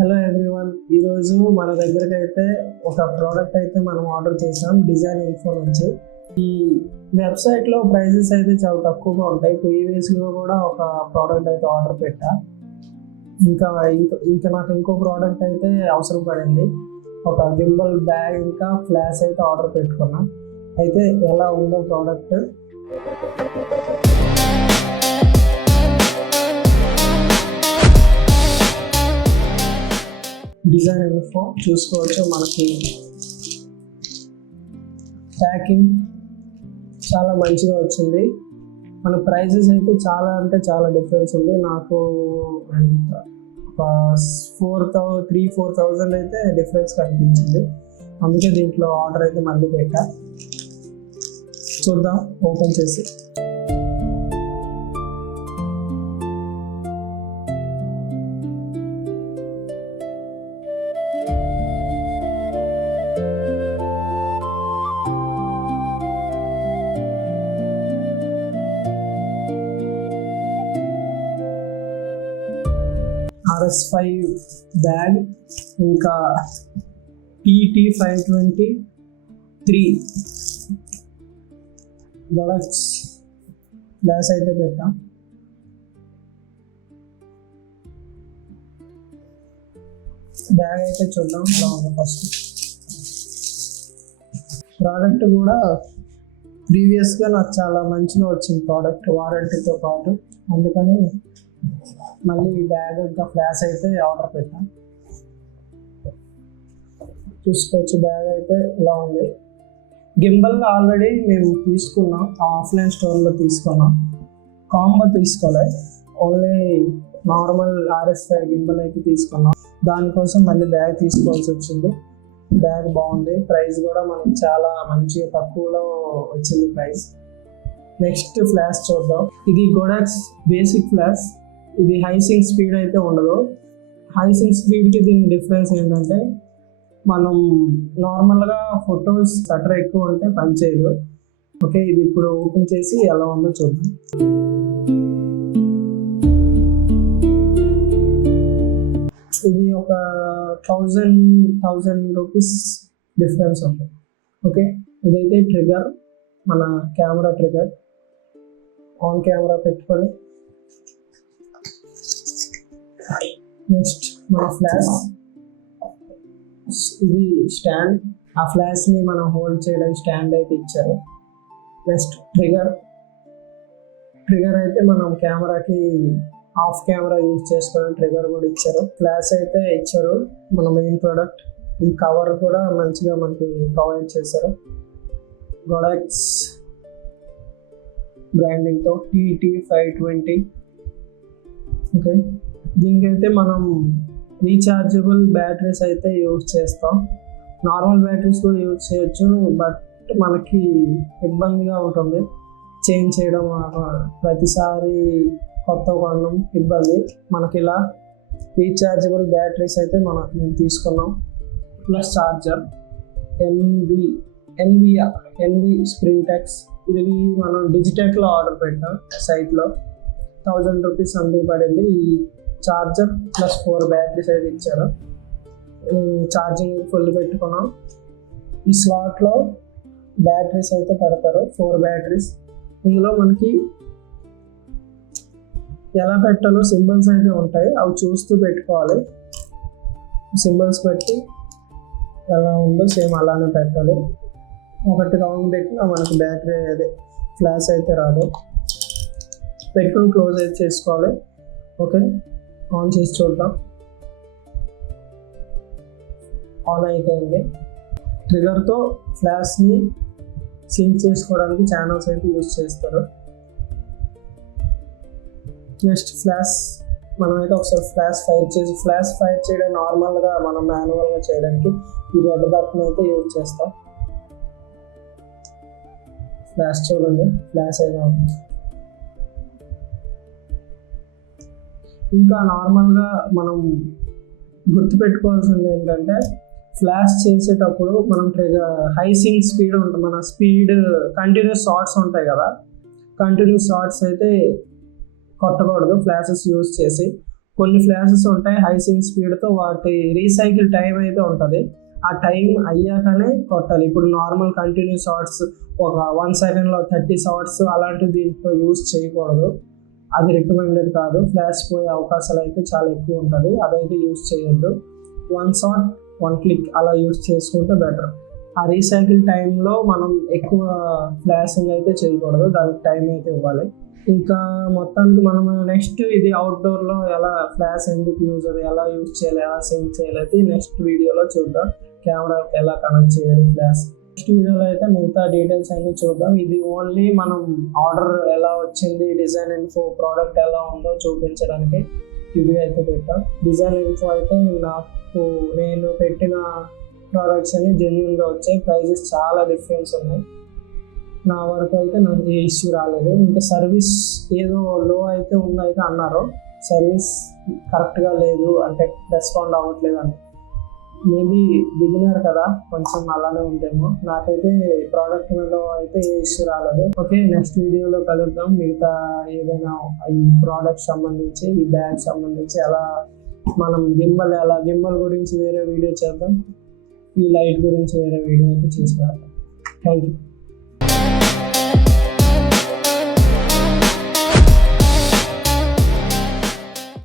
Hello everyone, ఈరోజు మన దగ్గరికి అయితే ఒక ప్రోడక్ట్ అయితే మనం ఆర్డర్ చేసాం డిజైన్ ఇన్ఫో నుంచి. ఈ వెబ్సైట్లో ప్రైజెస్ అయితే చాలా తక్కువగా ఉంటాయి. ప్రీవియస్గా కూడా ఒక ప్రోడక్ట్ అయితే ఆర్డర్ పెట్టా. ఇంకా నాకు ఇంకో ప్రోడక్ట్ అయితే అవసరం పడింది. ఒక గింబల్ బ్యాగ్ ఇంకా ఫ్లాష్ అయితే ఆర్డర్ పెట్టుకున్నా. అయితే ఎలా ఉందో ప్రోడక్ట్ డిజైన్ ఇన్ఫో చూసుకోవచ్చు. మనకి ప్యాకింగ్ చాలా మంచిగా వచ్చింది. మన ప్రైజెస్ అయితే చాలా డిఫరెన్స్ ఉంది. నాకు ఒక 4,000 అయితే డిఫరెన్స్ కనిపించింది. అందుకే దీంట్లో ఆర్డర్ అయితే మళ్ళీ పెట్టా. చూద్దాం ఓపెన్ చేసి. RS5 బ్యాగ్ ఇంకా PT523 ప్రొడక్ట్స్ గ్లాస్ అయితే పెట్టాం. బ్యాగ్ అయితే చూద్దాం ఎలా ఉందో. ఫస్ట్ ప్రోడక్ట్ కూడా ప్రీవియస్గా నాకు చాలా మంచిగా వచ్చింది ప్రోడక్ట్, వారంటీతో పాటు. అందుకని మళ్ళీ బ్యాగ్ ఇంకా ఫ్లాష్ అయితే ఆర్డర్ పెట్టాం. చూసుకోవచ్చు బ్యాగ్ అయితే ఇలా ఉంది. గింబల్ ఆల్రెడీ మేము తీసుకున్నాం, ఆఫ్లైన్ స్టోర్లో తీసుకున్నాం. కాంబో తీసుకోలేదు, ఓన్లీ నార్మల్ RS5 గింబల్ అయితే తీసుకున్నాం. దానికోసం మళ్ళీ బ్యాగ్ తీసుకోవాల్సి వచ్చింది. బ్యాగ్ బాగుంది, ప్రైస్ కూడా మనకు చాలా మంచిగా తక్కువలో వచ్చింది ప్రైస్. నెక్స్ట్ ఫ్లాష్ చూద్దాం. ఇది గోడాక్స్ బేసిక్ ఫ్లాష్. ఇది హైసింగ్ స్పీడ్ అయితే ఉండదు. హైసింగ్ స్పీడ్కి దీని డిఫరెన్స్ ఏంటంటే, మనం నార్మల్గా ఫొటోస్ షట్టర్ ఎక్కువ ఉంటే పనిచేయదు. ఓకే, ఇది ఇప్పుడు ఓపెన్ చేసి ఎలా ఉందో చూద్దాం. ఇది ఒక 1000 రూపీస్ డిఫరెన్స్ ఉంటుంది. ఓకే, ఇదైతే ట్రిగర్, మన కెమెరా ట్రిగర్. ఆన్ కెమెరా పెట్టుకొని నెక్స్ట్ మన ఫ్లాష్. ఇది స్టాండ్, ఆ ఫ్లాష్ని మనం హోల్డ్ చేయడానికి స్టాండ్ అయితే ఇచ్చారు. నెక్స్ట్ ట్రిగర్ అయితే మనం కెమెరాకి ఆఫ్ కెమెరా యూజ్ చేసుకోవడానికి ట్రిగర్ కూడా ఇచ్చారు. ఫ్లాష్ అయితే ఇచ్చారు, మన మెయిన్ ప్రోడక్ట్. ఈ కవర్ కూడా మంచిగా మనకి ప్రొవైడ్ చేశారు. Godox బ్రాండింగ్తో PT520. ఓకే, దీనికైతే మనం రీఛార్జబుల్ బ్యాటరీస్ అయితే యూజ్ చేస్తాం. నార్మల్ బ్యాటరీస్ కూడా యూజ్ చేయొచ్చు, బట్ మనకి ఇబ్బందిగా ఉంటుంది చేంజ్ చేయడం. ప్రతిసారి కొత్త కొనడం ఇబ్బంది. మనకి ఇలా రీఛార్జబుల్ బ్యాటరీస్ అయితే మేము తీసుకున్నాం. Plus charger NV స్ప్రింటెక్స్. ఇది మనం డిజిటెక్లో ఆర్డర్ పెట్టాం సైట్లో. 1000 రూపీస్ సంథింగ్ పడింది. ఈ చార్జర్ ప్లస్ 4 బ్యాటరీస్ అయితే ఇచ్చారు. ఛార్జింగ్ ఫుల్ పెట్టుకున్నాం. ఈ స్లాట్లో బ్యాటరీస్ అయితే పెడతారు, 4 బ్యాటరీస్. ఇందులో మనకి ఎలా పెట్టాలో సింబల్స్ అయితే ఉంటాయి, అవి చూస్తూ పెట్టుకోవాలి. సింబల్స్ పెట్టి ఎలా ఉందో సేమ్ అలానే పెట్టాలి. ఒకటి రౌండ్ పెట్టినా మనకి బ్యాటరీ అదే ఫ్లాష్ అయితే రాదు. పెట్టుకుని క్లోజ్ అయితే చేసుకోవాలి. ఓకే, ఆన్ చేసి చూద్దాం. ఆన్ అయిపోయింది. ట్రిగర్తో ఫ్లాష్ని సింక్ చేసుకోవడానికి ఛానల్స్ అయితే యూజ్ చేస్తారు. నెక్స్ట్ ఫ్లాష్, మనమైతే ఒకసారి ఫ్లాష్ ఫైర్ చేయడం నార్మల్గా మనం మాన్యువల్గా చేయడానికి ఈ రెడ్ బటన్ అయితే యూజ్ చేస్తాం. ఫ్లాష్ చూడండి, ఫ్లాష్ అయితే ఉంటుంది. ఇంకా నార్మల్గా మనం గుర్తుపెట్టుకోవాల్సింది ఏంటంటే, ఫ్లాష్ చేసేటప్పుడు మనం హైసింగ్ స్పీడ్ ఉంటుంది. మన స్పీడ్ కంటిన్యూస్ షార్ట్స్ ఉంటాయి కదా, కంటిన్యూస్ షార్ట్స్ అయితే కొట్టకూడదు ఫ్లాషెస్ యూజ్ చేసి. కొన్ని ఫ్లాషెస్ ఉంటాయి హై సింక్ స్పీడ్తో, వాటి రీసైకిల్ టైం అయితే ఉంటుంది. ఆ టైం అయ్యాకనే కొట్టాలి. ఇప్పుడు నార్మల్ కంటిన్యూ షాట్స్ ఒక 1 సెకండ్లో 30 షాట్స్ అలాంటివి దీంట్లో యూస్ చేయకూడదు. అది రికమెండెడ్ కాదు. ఫ్లాష్ పోయే అవకాశాలు అయితే చాలా ఎక్కువ ఉంటుంది, అదైతే యూస్ చేయొద్దు. 1 షాట్ 1 క్లిక్ అలా యూస్ చేసుకుంటే బెటర్. ఆ రీసైకిల్ టైంలో మనం ఎక్కువ ఫ్లాషింగ్ అయితే చేయకూడదు, దానికి టైం అయితే ఇవ్వాలి. ఇంకా మొత్తానికి మనం నెక్స్ట్ ఇది అవుట్డోర్లో ఎలా ఫ్లాష్ ఎందుకు యూజ్, అది ఎలా యూజ్ చేయాలి, ఎలా సింక్ చేయాలి అయితే నెక్స్ట్ వీడియోలో చూద్దాం. కెమెరాకి ఎలా కనెక్ట్ చేయాలి ఫ్లాష్. నెక్స్ట్ వీడియోలో అయితే మిగతా డీటెయిల్స్ అన్ని చూద్దాం. ఇది ఓన్లీ మనం ఆర్డర్ ఎలా వచ్చింది, డిజైన్ ఇన్ఫో, ప్రోడక్ట్ ఎలా ఉందో చూపించడానికి ఇది అయితే పెట్టాం. డిజైన్ ఇన్ఫో అయితే నేను పెట్టిన ప్రోడక్ట్స్ అన్ని జెన్యూన్గా వచ్చాయి. ప్రైజెస్ చాలా డిఫరెన్స్ ఉన్నాయి. నా వరకు అయితే నాకు ఏ ఇష్యూ రాలేదు. ఇంకా సర్వీస్ ఏదో లో అయితే ఉందైతే అన్నారు, సర్వీస్ కరెక్ట్గా లేదు అంటే రెస్పాండ్ అవ్వట్లేదు అని. మేబీ బిగినర్ కదా, కొంచెం అలానే ఉందేమో. నాకైతే ప్రోడక్ట్ మీద అయితే ఏ ఇష్యూ రాలేదు. ఓకే, నెక్స్ట్ వీడియోలో కలుద్దాం. మిగతా ఏదైనా ఈ ప్రోడక్ట్ సంబంధించి, ఈ బ్యాగ్ సంబంధించి ఎలా మనం గింబల్ గురించి వేరే వీడియో చేద్దాం, ఈ లైట్ గురించి వేరే వీడియో అయితే చేసి పెడతాం. Thank you.